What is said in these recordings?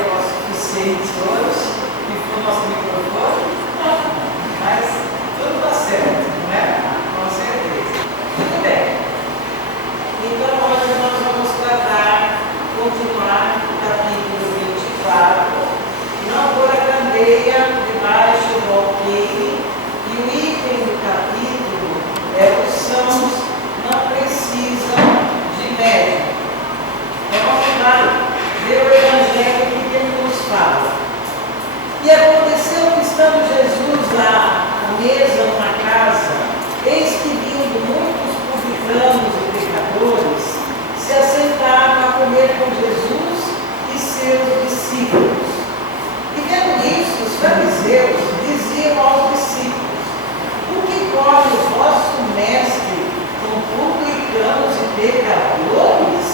o suficiente hoje, e foi o nosso microfone, mas tudo está certo, não é? Com certeza. Muito bem. Então hoje nós vamos continuar o capítulo 24, não por a candeia debaixo do alqueire, e o item do capítulo é os sãos não precisam de médico. Vamos lá ver o Evangelho que ele nos fala. E aconteceu que, estando Jesus lá à mesa numa casa, eis que vindo muitos publicanos e pecadores se assentaram a comer com Jesus e seus discípulos. E vendo isso, os fariseus diziam aos discípulos: por que come o vosso mestre com publicanos e pecadores?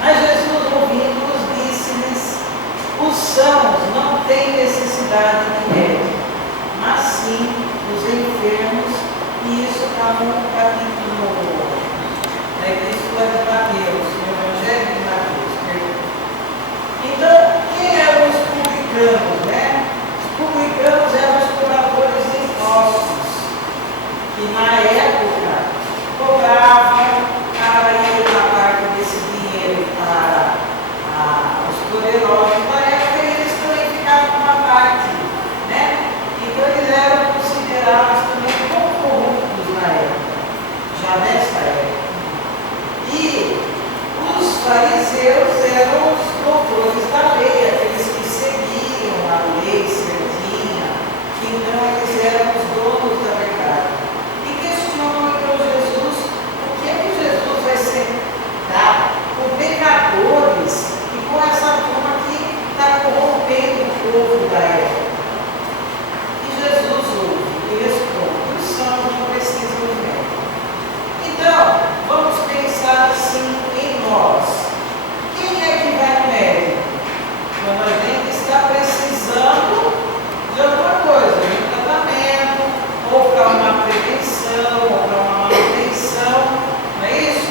Mas Jesus, ouvindo-os, disse-lhes: os sãos não têm necessidade de médico, mas sim os enfermos. E isso está no capítulo da Epístola de Mateus, no Evangelho de Mateus, perdão. Então, quem eram os publicanos, né? Os publicanos eram os cobradores de impostos, que na época cobravam para ir uma parte desse dinheiro para os poderosos da época, e eles também ficavam com uma parte, né? Então eles eram considerados também como corruptos na época, já nessa época. E os fariseus eram os doutores da lei, aqueles que seguiam a lei certinha, que então eles eram os donos da verdade. E questionam então Jesus: por que Jesus vai sentar com pecadores e com essa turma que está corrompendo o povo da época? E Jesus ouve e responde: os sãos não precisam de médico. Então, vamos pensar assim em nós. Quem é que vai no médico? Quando a gente está precisando de alguma coisa, de um tratamento, ou para uma prevenção, ou para uma manutenção, não é isso?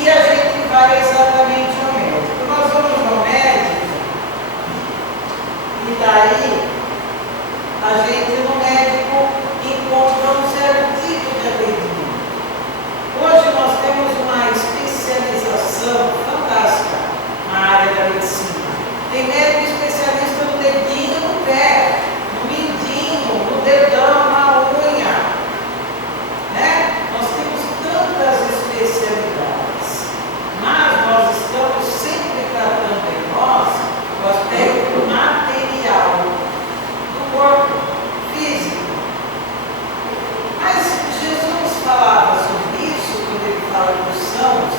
E a gente vai exatamente ao médico. Nós vamos ao médico, e daí a gente no médico encontra um certo tipo de atendimento. Hoje nós temos uma especialização fantástica na área da medicina. Tem médico especialista no dedinho, no pé, no mindinho, no dedão, na unha, né? Nós temos tantas especialidades, mas nós estamos sempre tratando em nós o aspecto material do corpo físico. Mas Jesus falava sobre isso quando ele fala que os sãos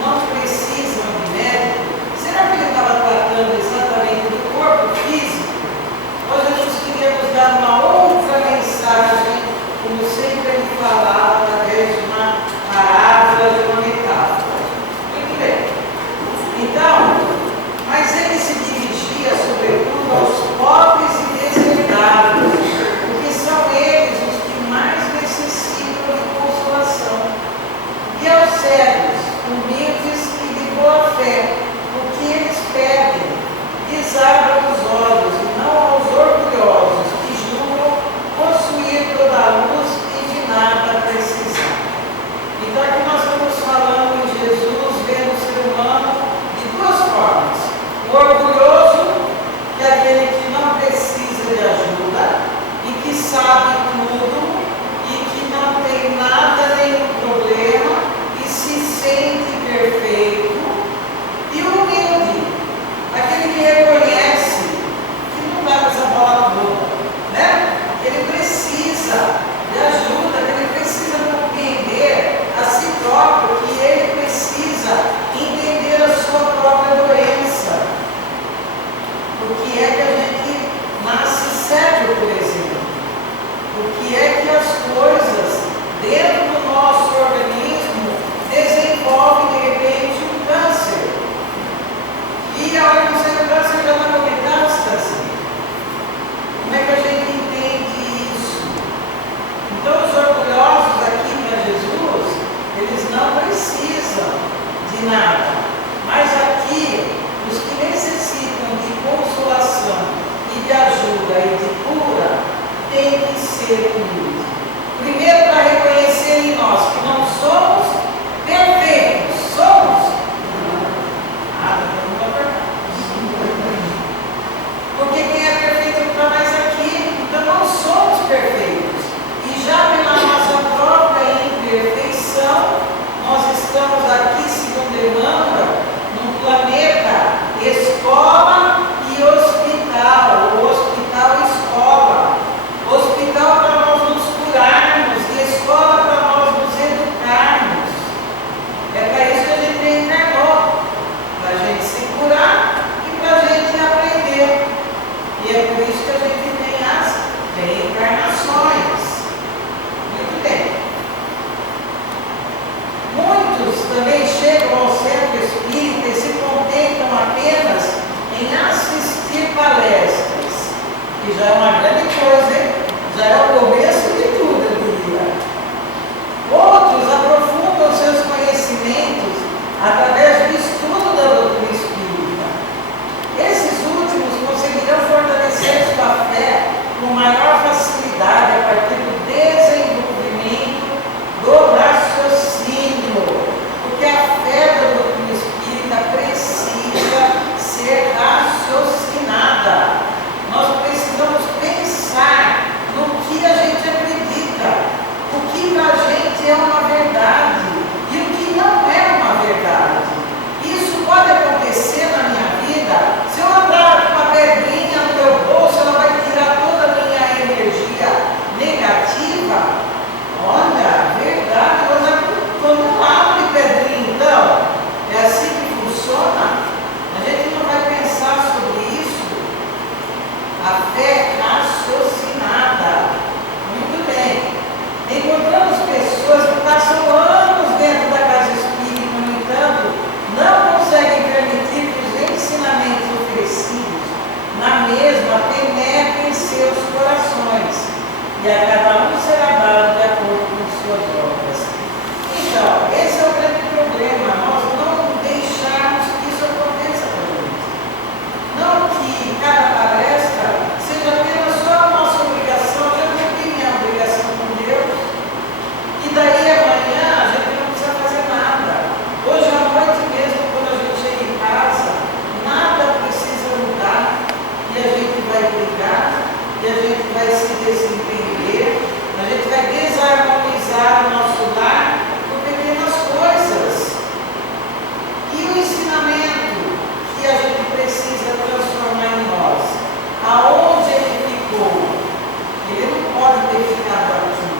não precisam de médico. Será que ele estava tratando exatamente do corpo físico? Ou Jesus queria nos dar uma outra mensagem, como sempre ele falava, através de uma parábola, de uma metáfora? Muito bem. Então, mas ele se dirigia sobretudo aos pobres e deserdados, porque são eles os que mais necessitam de consolação. E aos cegos, humildes e de boa fé, o que eles pedem, lhes abram os olhos, e não aos orgulhosos, que julgam possuir toda a luz e de nada precisar. Então aqui nós estamos falando em Jesus vendo o ser humano de duas formas: o orgulhoso, que é aquele que não precisa de ajuda e que sabe tudo e que não tem nada, nenhum problema e se sente perfeito. E o humilde, aquele que reconhece que não dá para essa bola toda, né? Ele precisa de ajuda, ele precisa compreender a si próprio, que ele precisa entender a sua própria doença. Por que é que a gente nasce cego, por exemplo? Por que é que as coisas dentro do nosso organismo desenvolvem de repente um câncer? E a hora que você tem o câncer já está com metástase. Como é que a gente entende isso? Então os orgulhosos aqui para Jesus, eles não precisam de nada. Mas aqui, os que necessitam de que já é uma grande coisa, hein? Já é o começo de tudo, eu diria. Outros aprofundam seus conhecimentos através do estudo da doutrina espírita. Esses últimos conseguirão fortalecer sua fé com maior facilidade a partir do desenvolvimento do raciocínio, porque a fé da doutrina espírita precisa ser raciocinada. Nós precisamos pensar no que a gente acredita, o que para a gente é uma verdade e o que não é uma verdade. Isso pode acontecer na minha vida. Se eu andar com uma pedrinha no meu bolso, ela vai tirar toda a minha energia negativa. Olha, verdade, eu já estou no lado de pedrinha, então. É assim que funciona. A gente não vai pensar sobre isso. A fé raciocinada. Muito bem. Encontramos pessoas que passam anos dentro da casa espírita, no entanto, não conseguem permitir que os ensinamentos oferecidos na mesma penetrem em seus corações. E a cada um será dado de acordo com suas obras. Então, esse é o grande problema. Nós não deixarmos que isso aconteça com a gente. Não que cada palestra seja apenas só a nossa obrigação, já cumpri minha obrigação com Deus, e daí amanhã a gente não precisa fazer nada. Hoje à noite mesmo, quando a gente chega em casa, nada precisa mudar, e a gente vai brigar, e a gente vai se desentender, a gente vai desarmonizar o nosso lar por pequenas coisas. E o ensinamento que a gente precisa transformar em nós, aonde ele ficou? Ele não pode ter ficado aqui.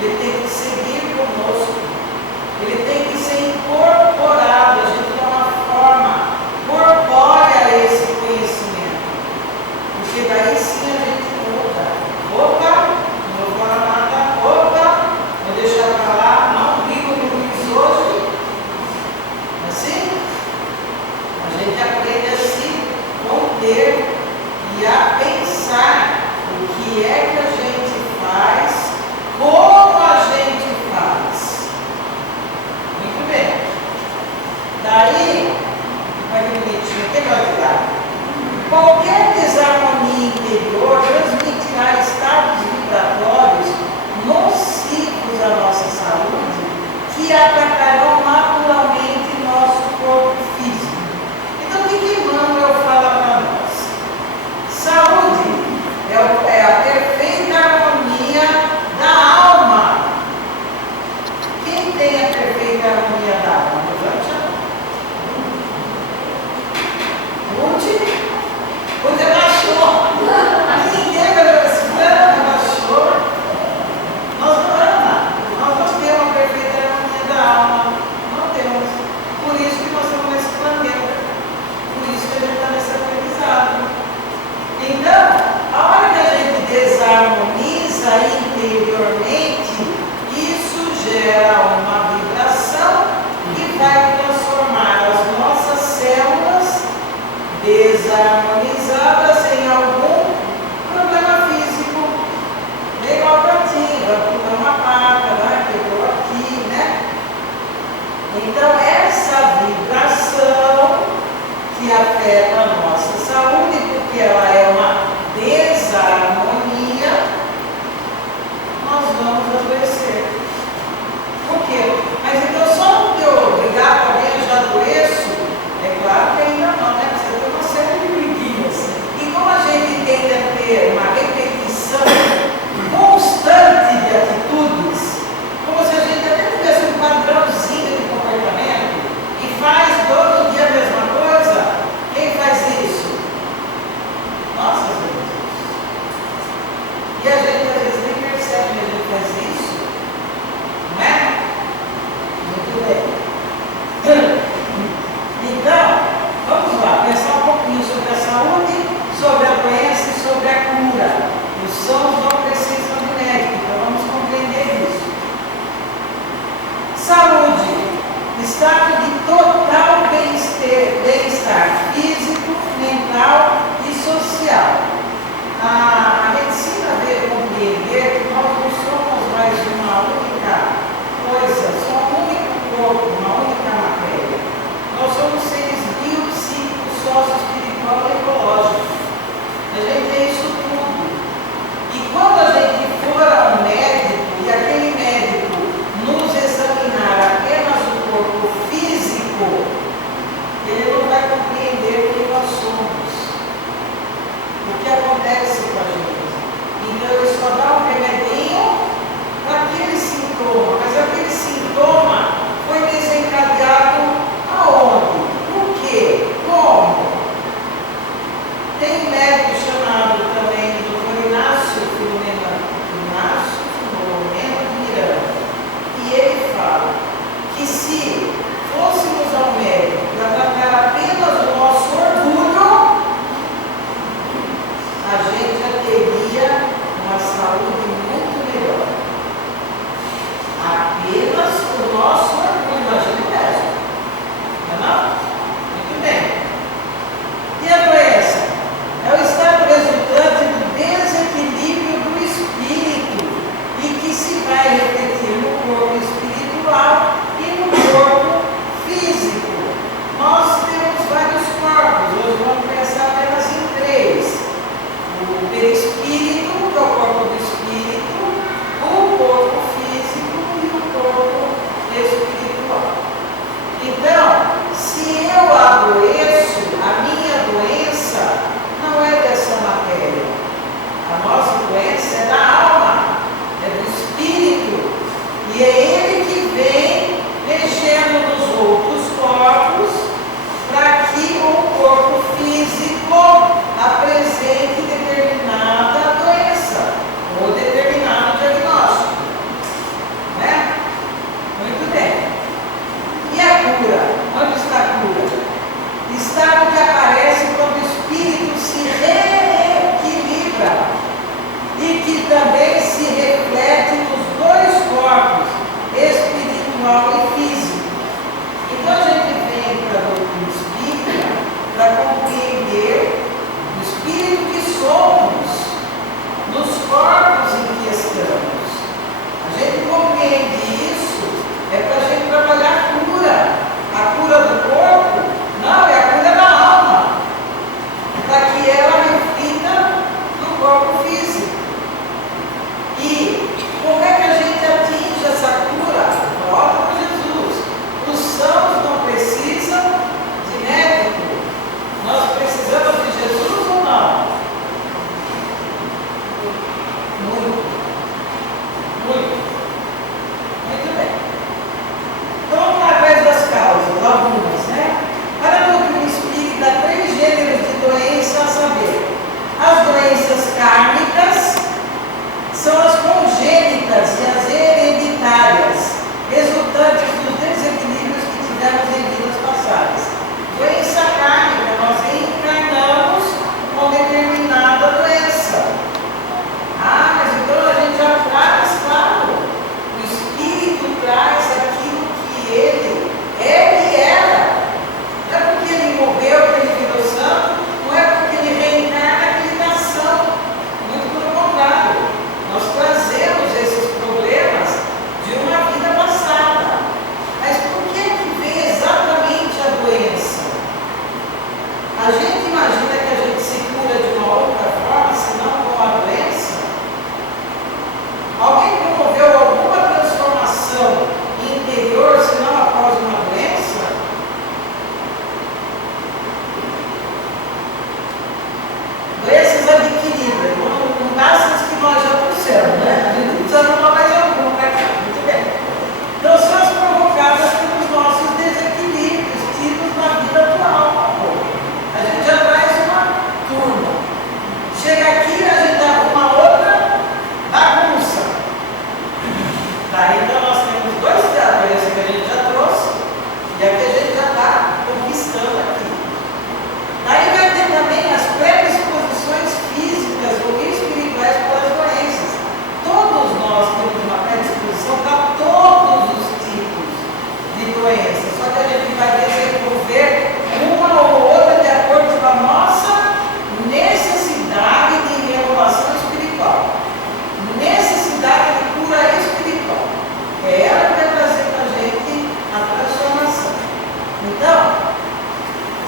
Ele tem que seguir conosco. Ele tem que ser incorporado. A gente dá uma forma corpórea a esse conhecimento. Porque daí sim a gente muda. Opa, não vou falar nada. Opa, vou deixar para lá. Não brigo com o Luiz hoje. Assim? A gente aprende a se conter e a pensar o que é que a gente faz, como a gente faz. Muito bem. Daí, olha que bonitinho, quem vai virar? Qualquer desarmonia interior transmitirá estados vibratórios nocivos à nossa saúde que atacarão naturalmente nosso corpo físico. Então, o que Emmanuel fala para nós? Saúde é a perfeita harmonia da alma. Quem tem a perfeita harmonia da alma? Levante a mão. Ruth abaixou. Ninguém vai ver esse plano, abaixou. Nós não temos a perfeita harmonia da alma. Não temos. Por isso que nós estamos nesse planeta. Por isso que a gente está nesse aprendizado. Então, a hora que a gente desarmoniza interiormente, isso gera uma vibração que vai transformar as nossas células desarmonizadas em algum problema físico. Legal para ti, vai comer uma placa, né? Quebrou aqui, né? Então, essa vibração que afeta a nossa saúde, porque ela é uma desarmonia, nós vamos adoecer. Por quê? Mas então só porque eu brigar com alguém eu já adoeço? É claro que ainda não, né? Você tem uma série de briguinhas. E como a gente tende a ter uma repetição constante de atitudes, como se a gente até tivesse um padrãozinho de comportamento e faz todo dia a mesma coisa, quem faz isso? Nós fazemos isso. sintoma, mas aquele sintoma foi desencadeado aonde? Por quê? Como? Tem um médico chamado também Dr. Inácio Filomeno de Miranda, e ele fala que se fôssemos ao médico para tratar apenas o nosso orgulho, a gente já teria uma saúde muito melhor. Apenas o nosso orgulho, imagina o resto. Não é não? Muito bem. E a doença? É o estado resultante do desequilíbrio do espírito e que se vai repetir no corpo espiritual e no corpo físico. Nós temos vários corpos, hoje vamos pensar apenas em três: o perispírito, que é o corpo do espírito, o corpo físico e o corpo espiritual. Então, se eu adoeço, a minha doença não é dessa matéria. A nossa doença é da alma, é do espírito, e é ele que vem mexendo nos outros corpos para que o corpo físico apresente determinada doença ou determinado diagnóstico, né? Muito bem. E a cura? Onde está a cura? Estado que aparece quando o espírito se reequilibra e que também se reflete nos dois corpos, espiritual e físico. Então a gente vem para a doutrina espírita para compreender o espírito que somos nos corpos em que estamos. A gente compreende isso, é para a gente trabalhar a cura. A cura do corpo não é a cura da alma, para que ela reflita no corpo físico. E como é que a gente atinge essa cura? Volta para Jesus. Os sãos não precisam de médico. Nós precisamos de Jesus ou não? Muito. Muito. Muito bem. Então, através das causas, algumas, né? Para a doutrina espírita, há três gêneros de doença a saber: as doenças kármicas, são as congênitas e as hereditárias, resultantes dos desequilíbrios que tivemos em vidas passadas. Doença kármica, nós reencarnamos com determinada doença. Ah, mas então a gente já traz, claro, o espírito traz aquilo que ele é e era. Não é porque ele morreu que ele virou santo, não é porque ele reencarna que ele dá ação. Muito pelo contrário. Nós trazemos esses problemas de uma vida passada. Mas por que vem exatamente a doença? A gente imagina que a gente se cura de uma outra forma, senão com a doença? Alguém promoveu alguma transformação interior, senão após uma doença? Doenças adquiridas, não basta as que nós já trouxemos, né? A gente precisa arrumar mais alguma para cá. Muito bem. Então, são as provocadas pelos nossos desequilíbrios tidos na vida atual. A gente já traz uma turma. Chega aqui, a gente arruma outra bagunça. Daí, então, nós temos dois doenças que a gente já trouxe e a que a gente já está conquistando aqui. Daí vai ter também as predisposições físicas ou espirituais para as doenças. Todos nós temos uma predisposição para todos os tipos de doenças, só que a gente vai desenvolver uma ou outra de acordo com a nossa necessidade de renovação espiritual, necessidade de cura espiritual. É ela que vai trazer para a gente a transformação. Então,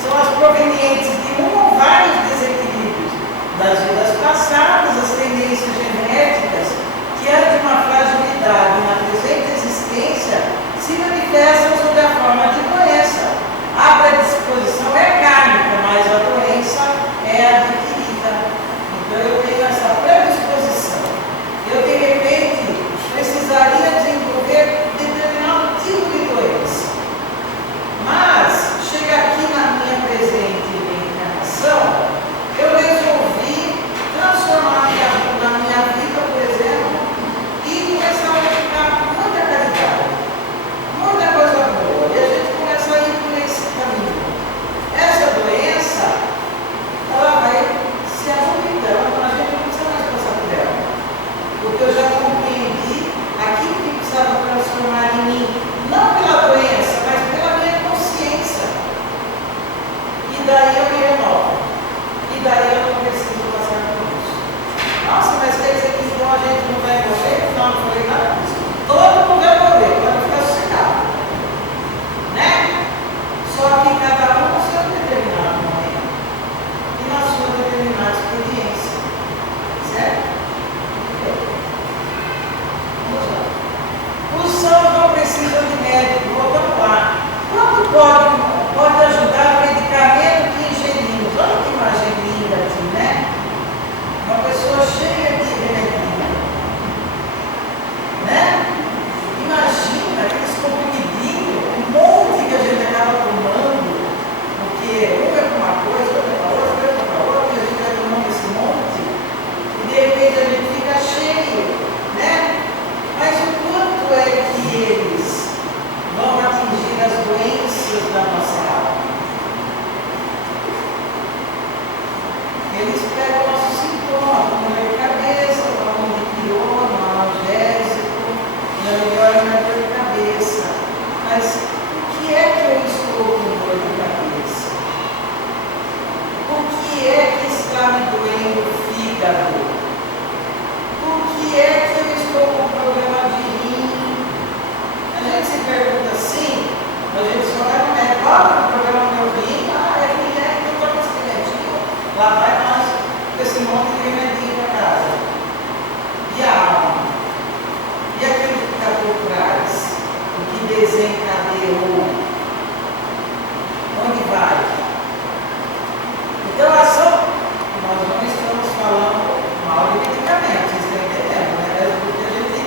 são as provenientes de um ou vários desequilíbrios das vidas passadas, as tendências genéticas que ante uma fragilidade na presente existência se manifestam sob a forma de doença. A predisposição é kármica, mas a doença é adquirida. Então eu tenho essa predisposição. Eu de repente precisaria desenvolver E daí eu me renovo. E daí eu não preciso passar por isso. Nossa, mas quer dizer que então a gente não vai morrer? Não, não falei nada disso. Todo mundo vai morrer, pode ficar sossegado. Né? Só que cada um no seu determinado momento. E na sua determinada experiência. Certo? Vamos lá. Os sãos não precisam de médico. Voltamos lá. Quanto pode ajudar o medicamento que ingerimos? Olha que imagem linda aqui, né? Uma pessoa cheia de remedinho. Né? Imagina aqueles comprimidinhos, um monte que a gente acaba tomando, porque um é para uma coisa, outro é para outra, outro é para outra, e a gente vai tomando esse monte, e de repente a gente fica cheio, né? Mas o quanto é que eles vão atingir as doenças da nossa alma? Eles pegam o nosso sintoma, como dor de cabeça, como de pior, analgésico, e a melhor é a dor de cabeça. Mas o que é que eu estou com dor de cabeça? O que é que está me doendo o fígado? O que é que eu estou com problema de rim? A gente se pergunta assim, a gente só vai no médico, o problema do meu rim, é que eu estou com esse remedinho, lá vai nós com esse monte de remedinho para casa. E a alma? E aquilo que está por trás? O que desencadeou? Onde vai? Então, a ação, nós não estamos falando mal de medicamentos, vocês estão entendendo, né? Porque a gente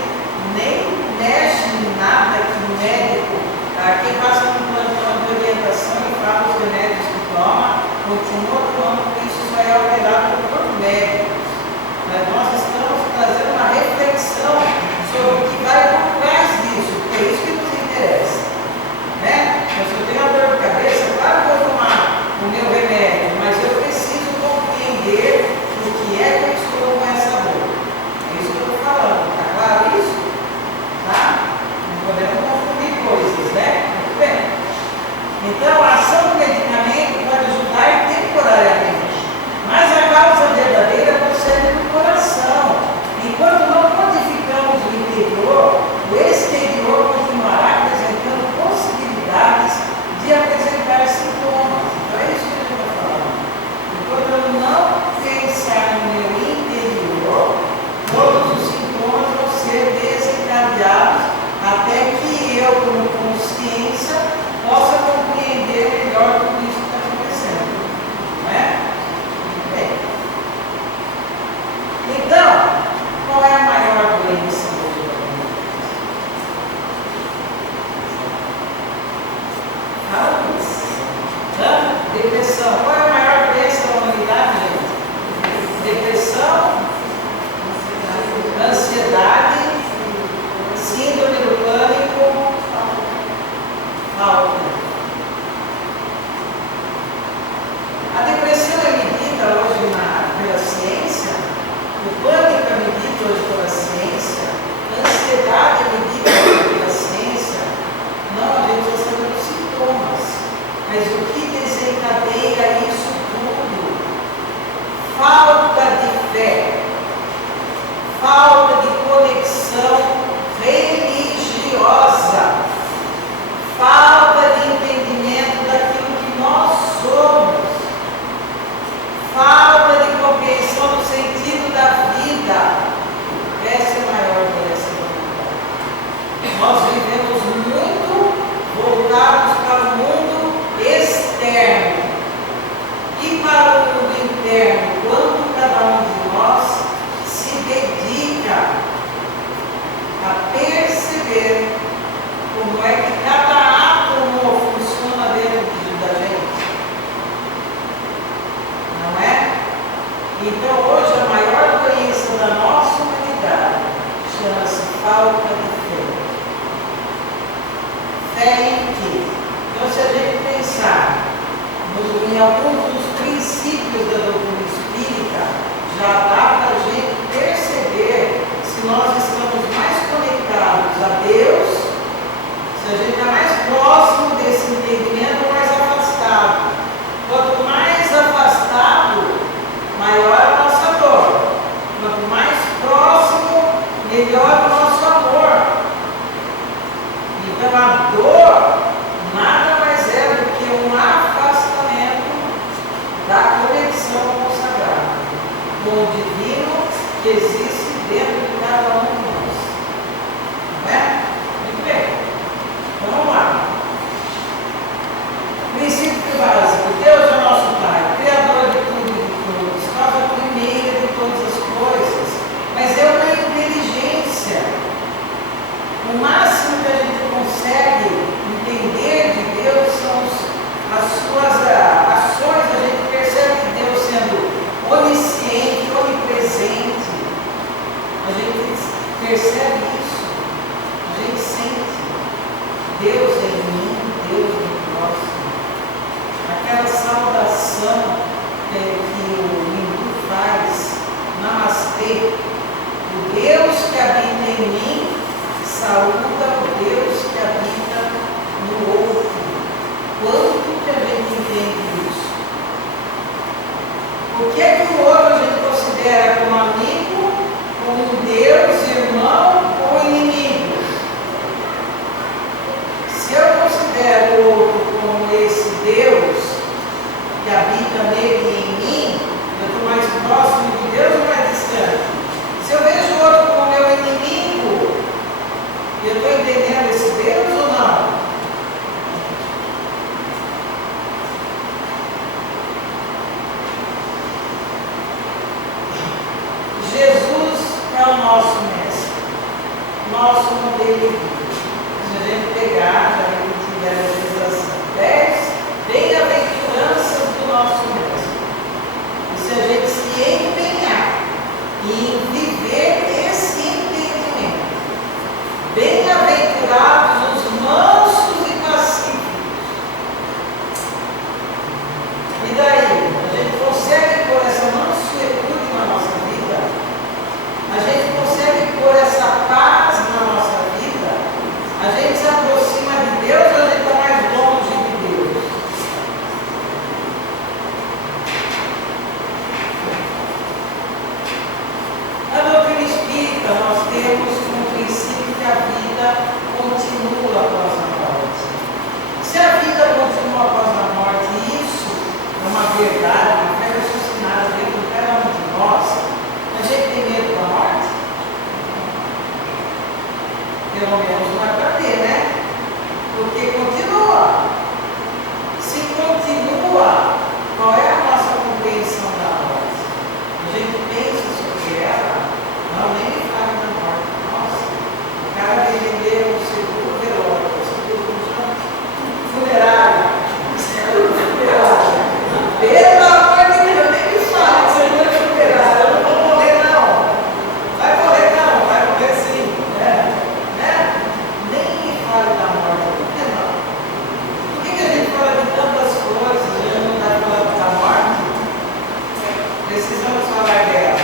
nem mexe em nada que o médico, quem passa no plantão de orientação e fala os remédios que toma, continua tomando, porque isso só é alterado por médicos. Mas nós estamos trazendo uma reflexão sobre o que vai por trás disso, porque é isso que nos interessa. Né? Então, se eu tenho uma dor de cabeça, claro que eu vou tomar o meu remédio, mas eu preciso compreender o que é que eu estou com essa dor. É isso que eu estou falando. Está claro isso? Tá? Não podemos confundir coisas, né? Muito bem. Então, a ação do medicamento pode ajudar temporariamente, mas a causa verdadeira procede do coração. Enquanto não modificamos o interior, o exterior continuará apresentando possibilidades de apresentar sintomas. Então é isso que a gente está falando. Enquanto eu não pensar no meu interior, todos os sintomas vão ser desencadeados até que eu, como consciência, possa compreender melhor tudo isso que está acontecendo. Não é? Bem. Então, qual é a maior doença do mundo? Depressão. Qual é a maior doença da humanidade, gente? Depressão, ansiedade, síndrome do pânico, falta. A depressão é medida hoje pela ciência, o pânico é medido hoje pela ciência, a ansiedade é medida hoje pela ciência. Não, a gente só sabe os sintomas, mas o que desencadeia isso tudo? Falta de fé, falta de conexão religiosa, falta de entendimento daquilo que nós somos, falta de compreensão do sentido da vida. Essa é a maior doença da humanidade. Nós vivemos muito voltados para o mundo externo e para o mundo interno, quando cada um de nós se dedica a perceber como é que cada átomo funciona dentro da gente. Não é? Então hoje a maior doença da nossa humanidade chama-se falta de fé. Fé em quê? Então se a gente pensar em alguns dos princípios da doutrina espírita, já dá para a gente perceber se nós estamos mais conectados a Deus, se a gente está mais próximo desse entendimento ou mais afastado. Quanto conexão consagrada com o divino que existe dentro de cada um de nós. Não é? Muito bem. Então vamos lá. Princípio básico: Deus é o nosso Pai, Criador de tudo e de todos, causa primeira de todas as coisas, mas é uma inteligência. O máximo que a gente consegue entender de Deus são as suas ações. A gente percebe que Deus sendo onisciente, onipresente, a gente percebe isso, a gente sente Deus em mim, Deus em nós. Aquela saudação que o hindu faz, Namastê, o Deus que habita em mim saúda o Deus que habita no outro. Quanto que a gente entende isso? O que é que o outro a gente considera como amigo, como Deus, irmão ou inimigo? Se eu considero o outro como esse Deus que habita nele e em mim, eu estou mais próximo de Deus ou mais distante? Se eu vejo o outro como meu inimigo, eu estou entendendo esse Deus ou não? Jesus é o nosso mestre, nosso modelo de vida. Se a gente pegar, já repetir a legislação 10, bem-aventuranças do nosso mestre. E se a gente se empenhar em viver esse entendimento, bem-aventurados os mansos e pacíficos. E daí, a gente consegue pôr essa mansuetude na nossa vida? A gente consegue pôr essa paz na nossa vida? A gente se aproxima de Deus ou a gente está mais longe de Deus? Na doutrina espírita, nós temos um princípio que a vida continua após a morte. Se a vida continua após a morte, e isso é uma verdade, uma fé raciocinada dentro de cada um de nós, a gente tem medo da morte? Pelo menos não é para ter, né? Porque continua. Se continua, qual é a nossa compreensão da morte? A gente pensa sobre ela, não nem me fala da morte. Nossa, o cara vai vender um seguro velório, funerário, seguro funerário. Pelo amor de Deus, nem me fala que seguro funerário. Eu não vou morrer, não. Vai morrer, não. Vai morrer sim. Né? Nem me fale da morte. Por que não? Por que a gente fala de tantas coisas e a gente não está falando da morte? Precisamos falar dela,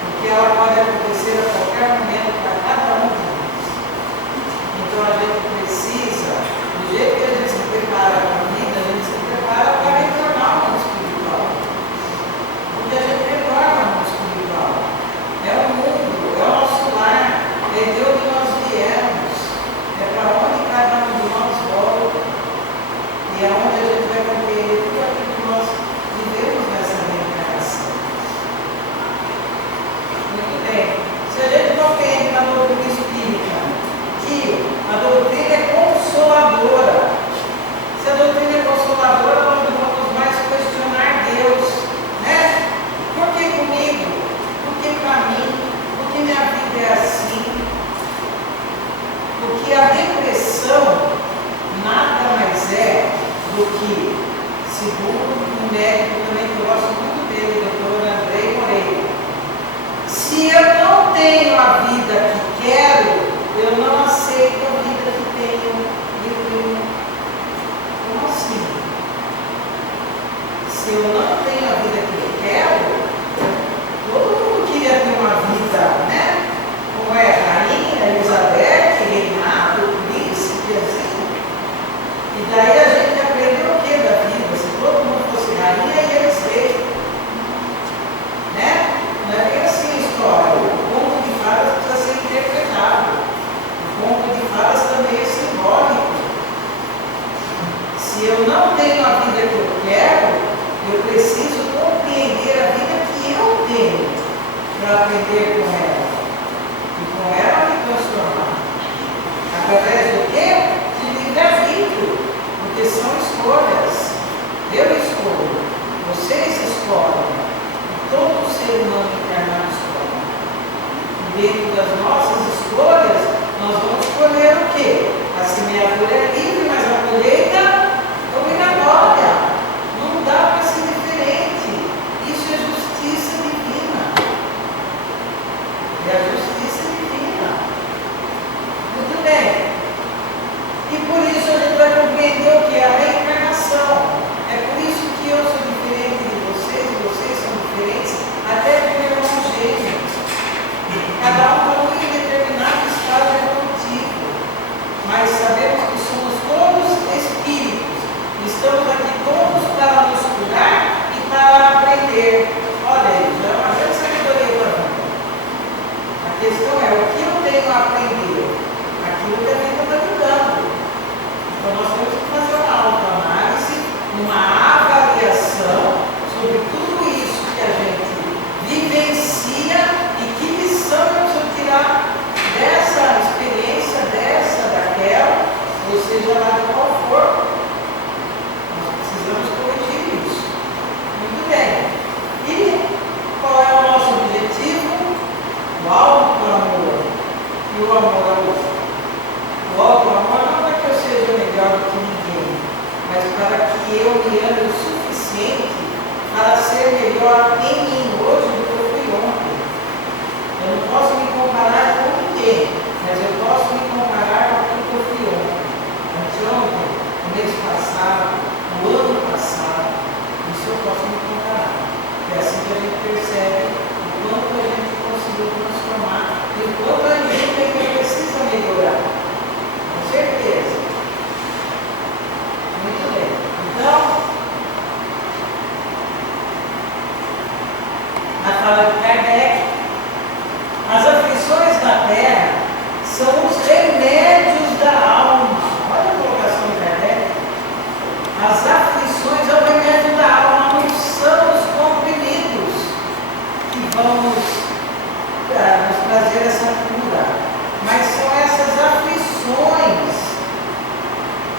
porque ela pode acontecer a qualquer momento para cada um de nós. Então a gente precisa, do jeito que a gente se prepara para a vida, a gente se prepara para retornar ao mundo espiritual. Porque a gente retorna ao mundo espiritual. É o mundo, é o nosso lar, é de onde nós viemos, é para onde cada um de nós volta. E é onde a gente vai compreender tudo aquilo que nós vivemos nessa reencarnação. Muito bem. Se a gente compreende na doutrina espírita que a doutrina é consoladora, se a doutrina é consoladora, nós não vamos mais questionar Deus, né? Por que comigo? Por que para mim? Por que minha vida é assim? Porque a depressão nada mais é do que, segundo um médico também que eu gosto muito dele, o doutor Andrei Moreira, se eu não tenho a vida que quero, eu não aceito a vida que tenho. Como assim? Se eu não tenho a vida que eu quero, todo mundo queria ter uma vida, né? Como é a rainha, Elizabeth, reinado, príncipe, assim. E daí a gente aprendeu o que da vida? Se todo mundo fosse rainha, ia eles ver. Né? Não é bem assim a história. O conto de fadas precisa ser interpretado. aprender com ela. E com ela me transformar. Através do quê? De livre-arbítrio. Porque são escolhas. Eu escolho. Vocês escolhem. E todo ser humano encarnado escolhe. E dentro das nossas escolhas, nós vamos escolher o quê? A semeadura é livre, mas a colheita é obrigatória. Não dá para ser diferente. Isso é justiça divina. É a justiça divina. Muito bem. E por isso a gente vai compreender o que é a reencarnação. É por isso que eu sou diferente de vocês, e vocês são diferentes, até de meu irmão gêmeo. Cada um está em determinado estado evolutivo. Mas sabemos que somos todos espíritos. Estamos aqui todos para nos curar e para aprender. Olha aí, já é uma grande sabedoria para mim. A questão é o que eu tenho a aprender. Aquilo que a vida está me dando. Então nós temos que fazer uma autoanálise, uma avaliação sobre tudo isso que a gente vivencia e que lição eu preciso tirar dessa experiência, dessa, daquela, ou seja, lá de qual for. Nós precisamos corrigir isso. Muito bem. E qual é o nosso objetivo? O auto-amor. E o amor ao outro. O auto-amor não para que eu seja melhor do que ninguém, mas para que eu me ame o suficiente para ser melhor em mim hoje do que eu fui ontem. Eu não posso me comparar com ninguém, mas eu posso me comparar com aquilo que eu fui ontem, anteontem, no mês passado, no ano passado. Isso eu posso me comparar. É assim que a gente percebe o quanto a gente conseguiu transformar e o quanto a gente ainda precisa melhorar. Com certeza. Muito bem. Então, na fala de Kardec, as aflições da terra são os remédios da alma. Olha a colocação de Kardec. As aflições é o remédio da alma, não são os comprimidos que vão nos trazer essa cura, mas são essas aflições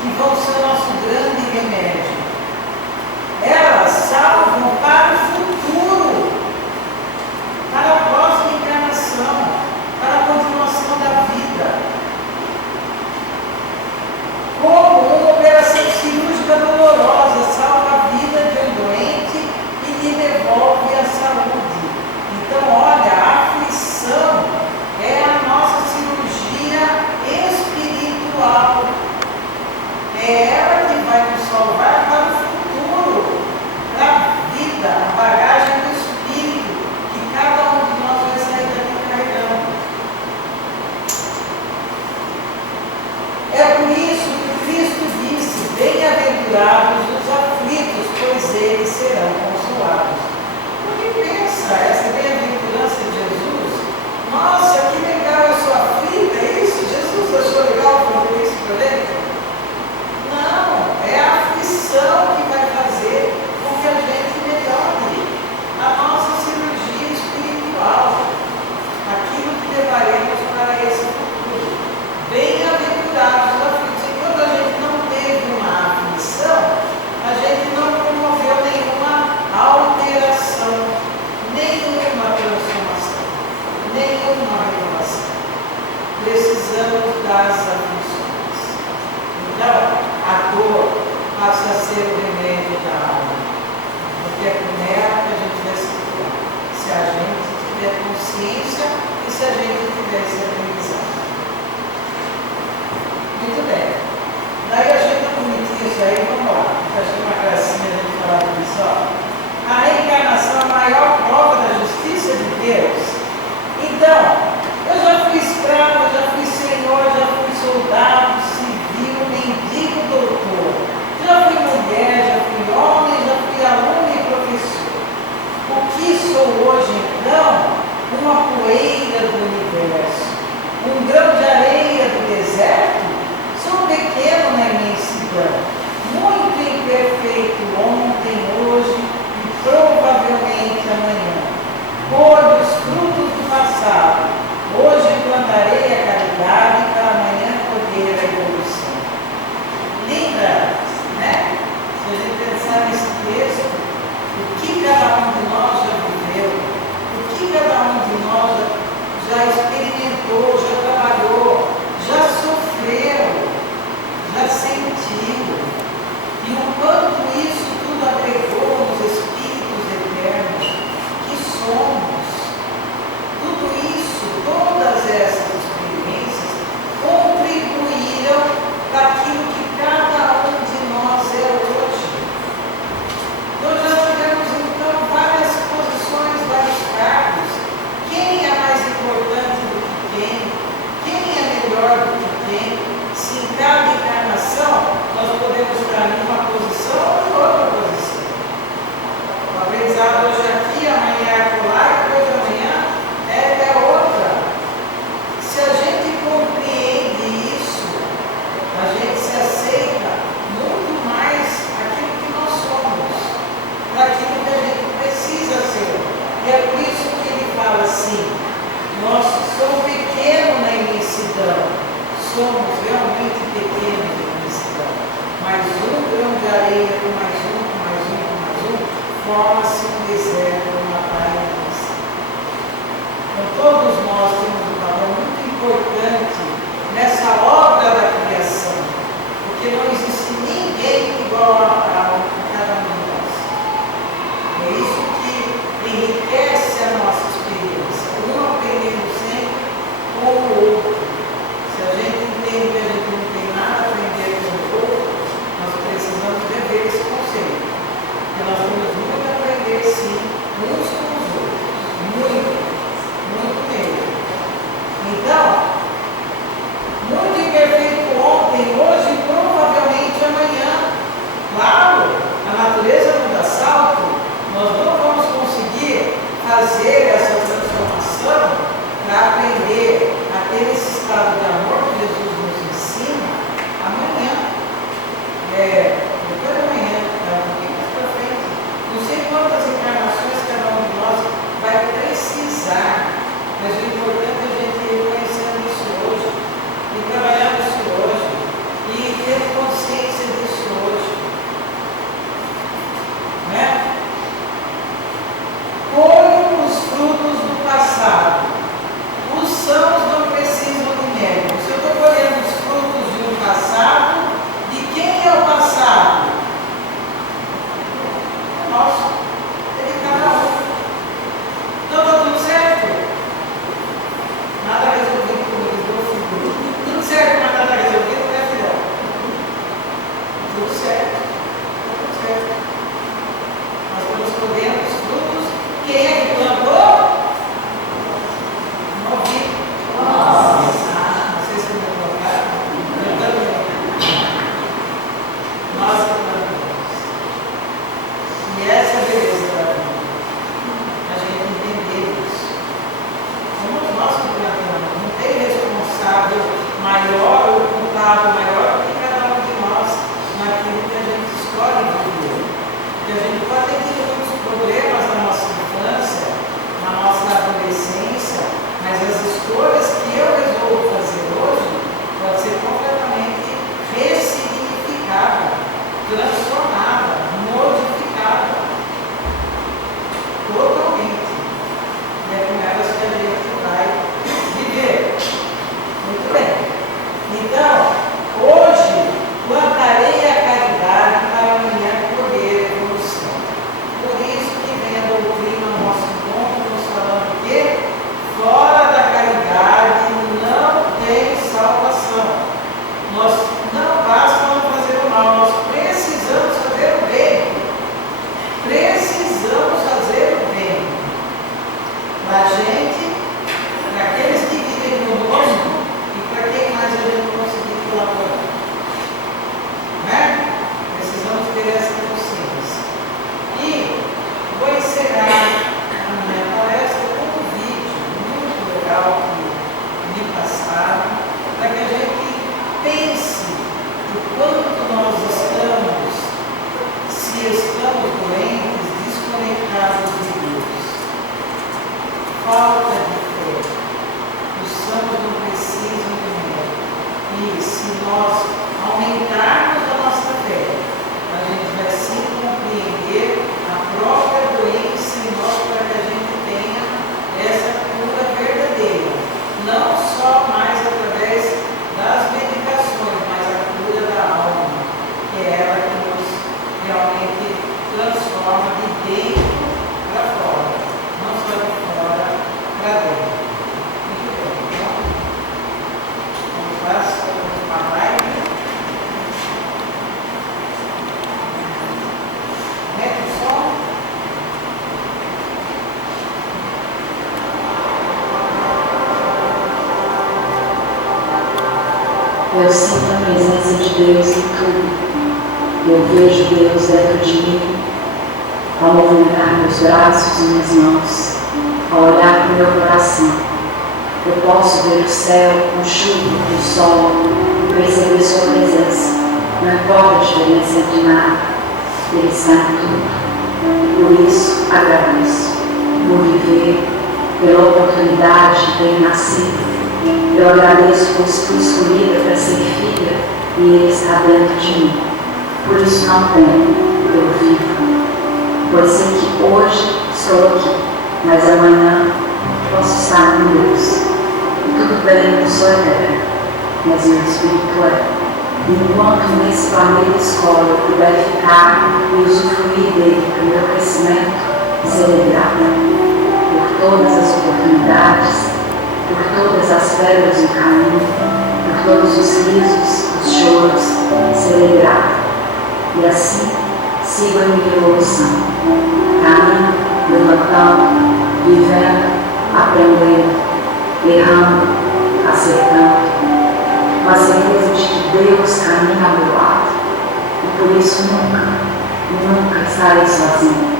que vão ser o nosso grande remédio. Elas salvam para o futuro, para a próxima encarnação, para a continuação da vida. Como uma operação cirúrgica dolorosa salva a vida de um doente e lhe devolve a saúde. Então, olha, a aflição é a nossa cirurgia espiritual. É ela que vai nos salvar para o futuro, para a vida, a bagagem do espírito, que cada um de nós vai sair daqui carregando. É por isso que Cristo disse: bem-aventurados os aflitos, pois eles serão consolados. Porque pensa, essa bem-aventurança de Jesus, nossa, que legal, eu sou aflita, é isso? Jesus achou legal fazer isso para ele? Não, é a aflição que vai fazer com que a gente melhore a nossa cirurgia espiritual, aquilo que levaremos para esse futuro. Bem-aventurados os aflitos. E quando a gente não teve uma aflição, a gente não promoveu nenhuma alteração, nenhuma transformação, nenhuma renovação. Precisamos das aflições. Então, a dor passa a ser o remédio da alma, porque é com ela que a gente vai se curar, se a gente tiver consciência e se a gente tiver esse aprendizado. Muito bem. Daí a gente bonitinho isso aí, vamos lá. Acho que uma gracinha a gente falar disso, ó. A reencarnação é a maior prova da justiça de Deus. Então, eu já fui escravo, já fui senhor, já fui soldado, civil, mendigo, doutor. Já fui mulher, já fui homem, já fui aluno e professor. O que sou hoje, então? Uma poeira do universo. cada um de nós já viveu, o que cada um de nós já experimentou, já trabalhou, já sofreu, já sentiu, e o quanto isso tudo agregou nos espíritos eternos que somos. Tudo isso, todas essas experiências contribuíram para aquilo que cada um de nós é hoje. Nós já tivemos então várias posições, vários cargos. Quem é mais importante do que quem? Quem é melhor do que quem? Se em cada encarnação nós podemos estar em uma posição ou em outra posição. O aprendizado hoje aqui, amanhã é acolá, e depois de amanhã é outra. Se a gente compreende isso, a gente se aceita muito mais aquilo que nós somos, daquilo que a gente precisa ser. E é por isso que ele fala assim: nós somos pequenos na imensidão, somos realmente pequenos na imensidão, mas um grão de areia com mais um, com mais um, com mais um, forma-se um deserto, uma praia imensa. Então todos nós temos um papel muito importante nessa obra da criação, porque não existe ninguém igual a cada um de nós. É isso que enriquece a nossa experiência, um aprendendo sempre com o outro. Se a gente entende que a gente não tem nada a aprender com o outro, nós precisamos rever esse conceito, porque nós temos muito a aprender sim, uns com os outros, muito mesmo. Então, muito imperfeito ontem, hoje, provavelmente amanhã. Claro, a natureza não dá salto, nós não vamos conseguir fazer essa transformação para aprender a ter esse estado de amor que Jesus nos ensina amanhã. Depois de amanhã, um pouquinho mais para frente. Não sei quantas encarnações cada um de nós vai precisar, mas o importante é a gente ir conhecendo isso hoje, e trabalhar isso hoje, e ter consciência disso hoje. Né? Colhe os frutos do passado. Os sãos não precisam de médico. Se eu estou colhendo os frutos de um passado, de quem é o passado? É nosso. É de cada um. Então está tudo certo? Nada resolvido como diz meu filho. Tudo certo, mas nada resolvido, né, filhão? Tudo certo. Tudo certo. Nós estamos colhendo os frutos. Quem é que plantou? Não ouvi. Nossa! Não sei se me colocaram. Eu também. Nós que plantamos. E essa é a beleza da vida. A gente entender isso. Somos nós que plantamos. Não tem responsável maior ou culpado maior do que cada um de nós naquilo que a gente escolhe viver. Porque a gente pode ter tido muitos problemas na nossa infância, na nossa adolescência, mas as escolhas que eu resolvo fazer hoje pode ser completamente ressignificada, transformada, modificada. Totalmente. E é com elas que a gente vai viver. Muito bem. Então, hoje, plantarei a caridade para amanhã colher a evolução. Por isso que vem a doutrina no nosso encontro, nos falando que fora da caridade não tem salvação. Nós não basta não fazer o mal, nós precisamos fazer o bem. Precisamos fazer o bem. Para a gente, para aqueles que vivem conosco e para quem mais a gente conseguir colaborar. Né? Precisamos ter essa consciência. E vou encerrar a minha palestra com um vídeo muito legal que me passaram, para que a gente pense o quanto nós estamos, se estamos doentes, desconectados de Deus. Falta de fé. Os santos não precisam de médico. E se nós aumentarmos a nossa fé, a gente vai sim compreender a própria doença Eu sinto a presença de Deus em tudo. Eu vejo Deus dentro de mim, ao movimentar meus braços e minhas mãos, ao olhar para o meu coração. Eu posso ver o céu com chuva, com sol, e perceber sua presença. Não importa a diferença entre nada, Ele está em tudo. E por isso agradeço, por viver, pela oportunidade de ter nascido. Eu agradeço por fui escolhida para ser filha e Ele está dentro de mim. Por isso não temo, eu vivo. Pois sei que hoje estou aqui, mas amanhã posso estar com Deus. E tudo bem, eu sou eterna, mas meu espírito é. Enquanto nesse planeta escola eu puder ficar e usufruir dele para o meu crescimento, serei grata por todas as oportunidades, por todas as pedras do caminho, por todos os risos, os choros, serei grata. E assim sigo a minha evolução, caminho, levantando, vivendo, aprendendo, errando, acertando, com a certeza de que Deus caminha ao meu lado. E por isso nunca estarei sozinho.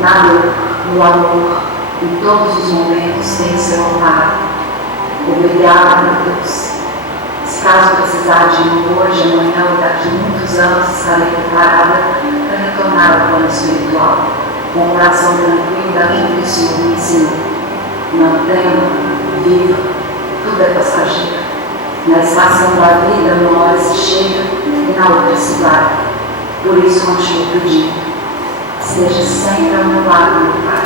Na dor, no amor, em todos os momentos tenho seu amparo. Obrigada, meu Deus. Se caso precisar de mim hoje, amanhã ou daqui muitos anos, estarei preparada para retornar ao plano espiritual, com o coração tranquilo daquilo que o Senhor me ensinou. Não tema, viva, tudo é passageiro. Na estação da vida, uma hora se chega e na outra se vai. Por isso continuo pedindo. Esteja sempre ao meu lado, meu Pai.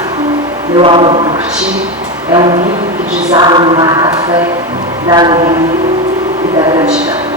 Meu amor por Ti é um rio que desaba no mar da fé, da alegria e da gratidão.